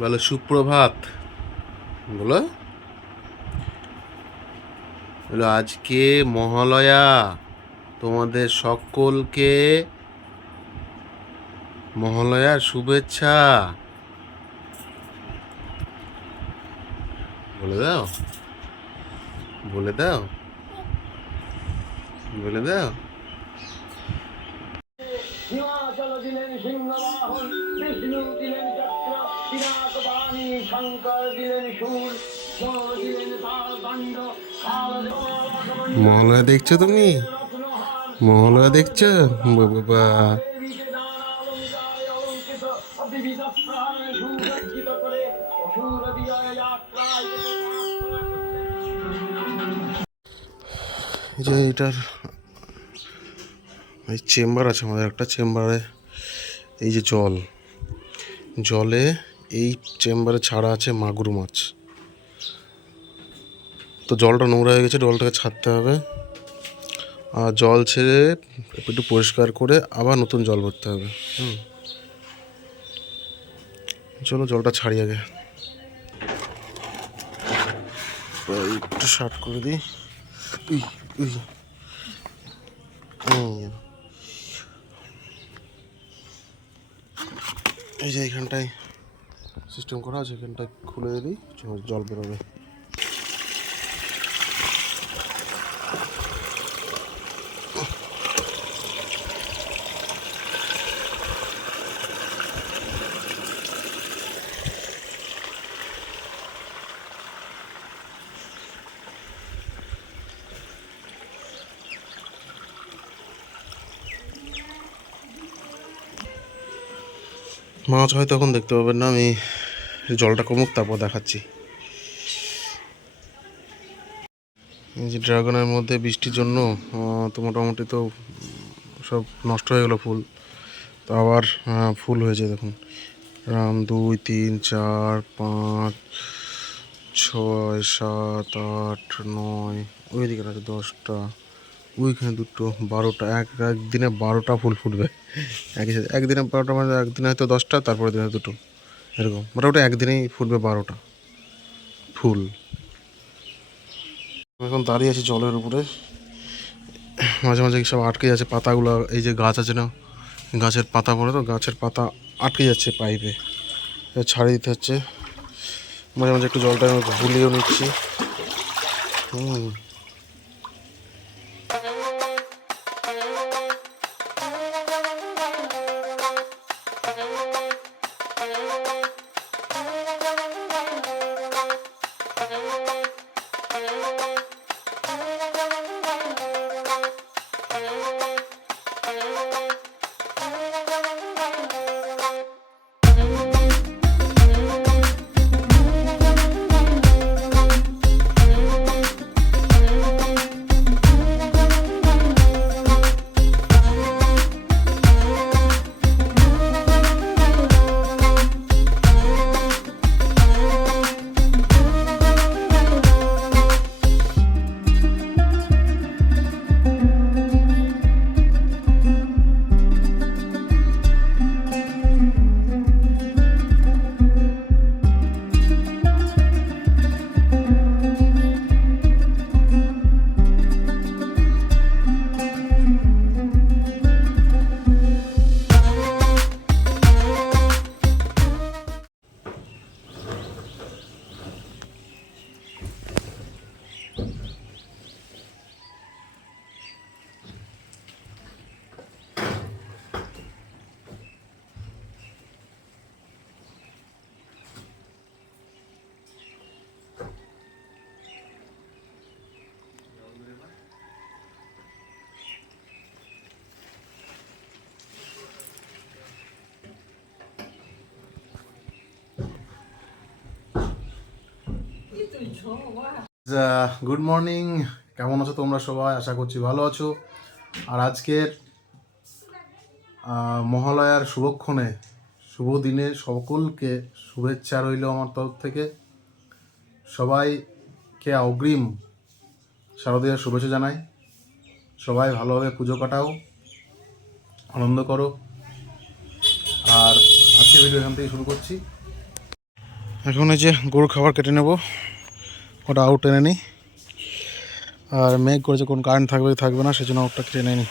বলো সুপ্রভাত। বলো বলো আজকে মহালয়া, তোমাদের সকলকে মহালয়ার শুভেচ্ছা। বলে দাও, বলে দাও, বলে দাও। হিমাচল দিলেন সিংহবাহন, বিষ্ণু দিলেন চক্র, পিনাকপাণি শঙ্কর দিলেন শূল, দিলেন তালদণ্ড, মহালয়া দেখছো তুমি? মহালয়া দেখছো? বাবা দেবীকে নানা অলঙ্কারে অলঙ্কৃত বিবিধ প্রাণে সুসজ্জিত করে অসুর বিজয় যাত্রায় এই যে এটার এই চেম্বার আছে আমাদের একটা চেম্বারে। এই যে জলে এই চেম্বারে ছাড়া আছে মাগুর মাছ। তো জলটা নোংরা হয়ে গেছে, জলটাকে ছাড়তে হবে, আর জল ছেড়ে একটু পরিষ্কার করে আবার নতুন জল ভরতে হবে। চলো জলটা ছাড়ি আগে, একটু শার্ট করে দিই। We, we. এই যে এইখানটায় সিস্টেম করা আছে, এখানটায় খুলে দিই, জল বেরোবে। মাছ হয়তো এখন দেখতে পাবেন না, আমি জলটা কমুক তারপর দেখাচ্ছি। এই যে ড্রাগনের মধ্যে বৃষ্টির জন্য তো মোটামুটি তো সব নষ্ট হয়ে গেলো ফুল, তো আবার ফুল হয়েছে দেখুন। 2 3 4 5 6 7 8 9, ওইদিকে আছে 10টা, ওইখানে 2টো, 12টা। একদিনে 12টা ফুল ফুটবে একই সাথে। একদিনে 12টা মানে একদিনে হয়তো 10টা, তারপরে দিনে 2টো, এরকম মোটামুটি একদিনেই ফুটবে 12টা ফুল। এখন দাঁড়িয়ে আছি জলের উপরে, মাঝে মাঝে সব আটকে যাচ্ছে পাতাগুলো। এই যে গাছ আছে না, গাছের পাতা পড়ে, তো গাছের পাতা আটকে যাচ্ছে পাইপে, ছাড়িয়ে দিতে হচ্ছে। মাঝে মাঝে একটু জলটা গুলিয়েও নিচ্ছি। গুড মর্নিং, কেমন আছো তোমরা সবাই? আশা করছি ভালো আছো। আর আজকের মহালয়ার শুভক্ষণে, শুভ দিনে সকলকে শুভেচ্ছা রইল আমার তরফ থেকে। সবাইকে অগ্রিম শারদীয়ার শুভেচ্ছা জানাই। সবাই ভালোভাবে পুজো কাটাও, আনন্দ করো। আর আজকে ভিডিও এখান থেকে শুরু করছি। এখন এই যে গরুর খাবার কেটে নেব, ওটা আউট টেনে নিই। আর মেঘ করেছে, কোন কারেন্ট থাকবে থাকবে না, সেজন্য আউটটা কেটে নেয়নি।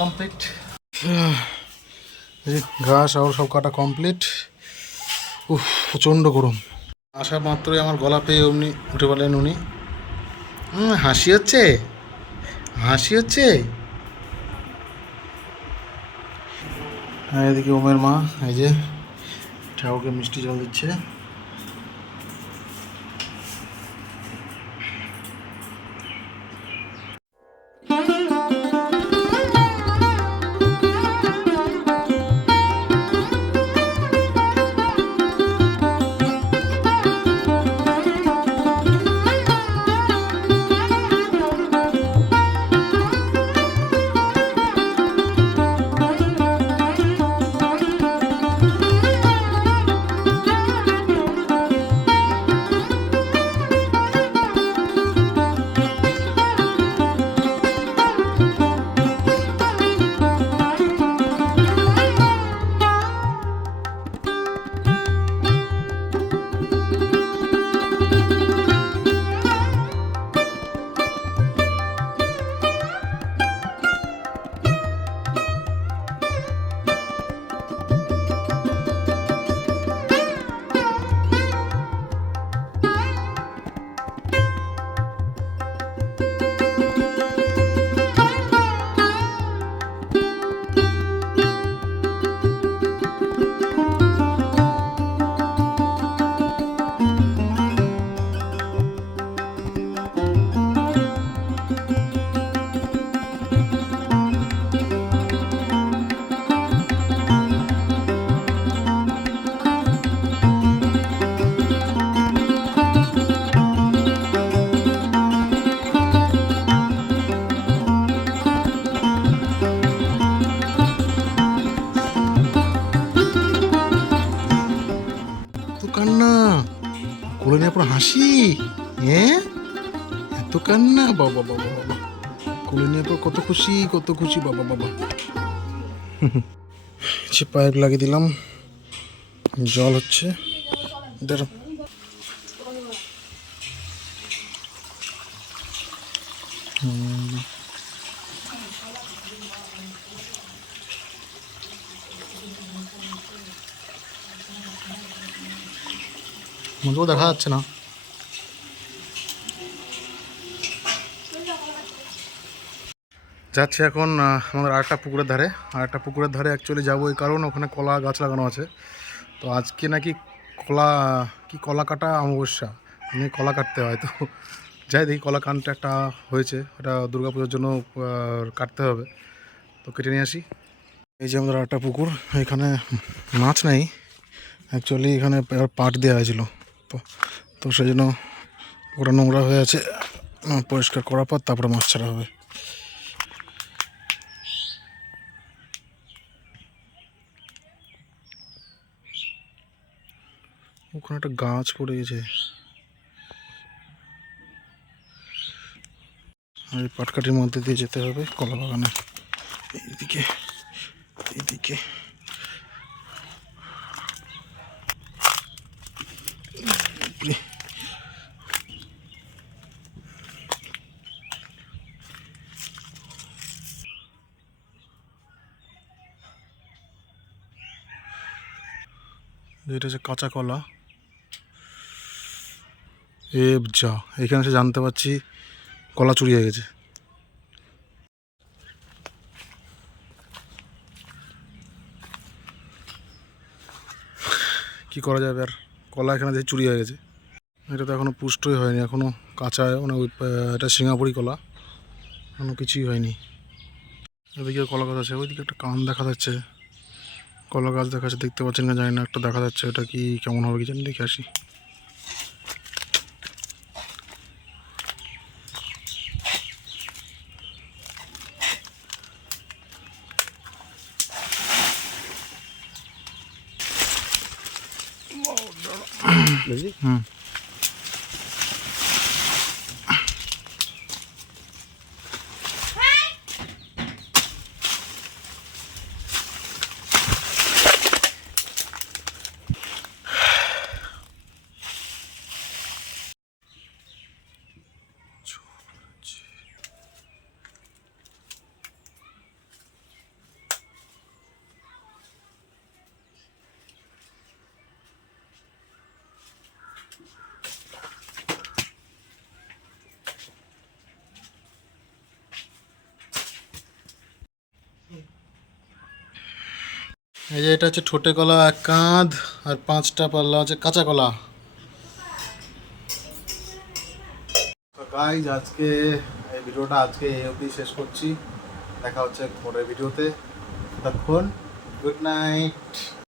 কমপ্লিট, ঘাস আর সব কাটা কমপ্লিট। উফ, প্রচণ্ড গরম। আসা মাত্রই আমার গলা পেয়ে অমনি উঠে বলেন উনি, হাসি হচ্ছে, হাসি হচ্ছে। এদিকে ওমের মা এই যে ঠাকুরকে মিষ্টি জল দিচ্ছে। কান্না, কোলে নিয়ে পুরো হাসি, হ্যাঁ এত কান্না, বাবা বাবা বাবা, কোলে নিয়ে পুরো কত খুশি, কত খুশি, বাবা বাবা। সে পাইপ লাগিয়ে দিলাম, জল হচ্ছে। দাঁড়াও, মধ্যেও দেখা যাচ্ছে না। যাচ্ছি এখন আমাদের আরেকটা পুকুরের ধারে। আরেকটা পুকুরের ধারে অ্যাকচুয়ালি যাবো এই কারণ ওখানে কলা গাছ লাগানো আছে। তো আজকে নাকি কলা কাটা অমাবস্যা, আমি কলা কাটতে হয়। তো যাই দেখি, কলা কানটা একটা হয়েছে, ওটা দুর্গাপুজোর জন্য কাটতে হবে, তো কেটে নিয়ে আসি। এই যে আমাদের আরেকটা পুকুর, এখানে মাছ নেই অ্যাকচুয়ালি, এখানে পাট দেওয়া হয়েছিল, তো সেই জন্য ওরা নোংরা হয়ে আছে, পরিষ্কার করার পর তারপরে মাছ ছাড়া হবে। ওখানে একটা গাছ পড়ে গেছে, আর এই পাটকাঠির মধ্যে দিয়ে যেতে হবে কলা বাগানে। এইদিকে এইদিকে এটা হচ্ছে কাঁচা কলা। যা এখানে এসে জানতে পারছি কলা চুরি হয়ে গেছে। কি করা যাবে আর, কলা এখানে যে চুরি হয়ে গেছে। এটা তো এখনো পুষ্টই হয়নি, এখনো কাঁচা, মানে ওই এটা সিঙ্গাপুরি কলা, এখনো কিছুই হয়নি। এদিকে কলা গাছ আছে, ওইদিকে একটা কান দেখা যাচ্ছে, কলা গাছ দেখা যাচ্ছে, দেখতে পাচ্ছেন না জানি না, একটা দেখা যাচ্ছে, এটা কি কেমন হবে কি জানি, দেখে আসি। হুম, এই যে এটা হচ্ছে ঠোঁটে কলা এক কাঁধ, আর 5টা পাল্লা হচ্ছে কাঁচা কলা। তো গাইজ আজকে এই ভিডিওটা এই অবধি শেষ করছি, দেখা হচ্ছে পরের ভিডিওতে। ততক্ষণ গুড নাইট।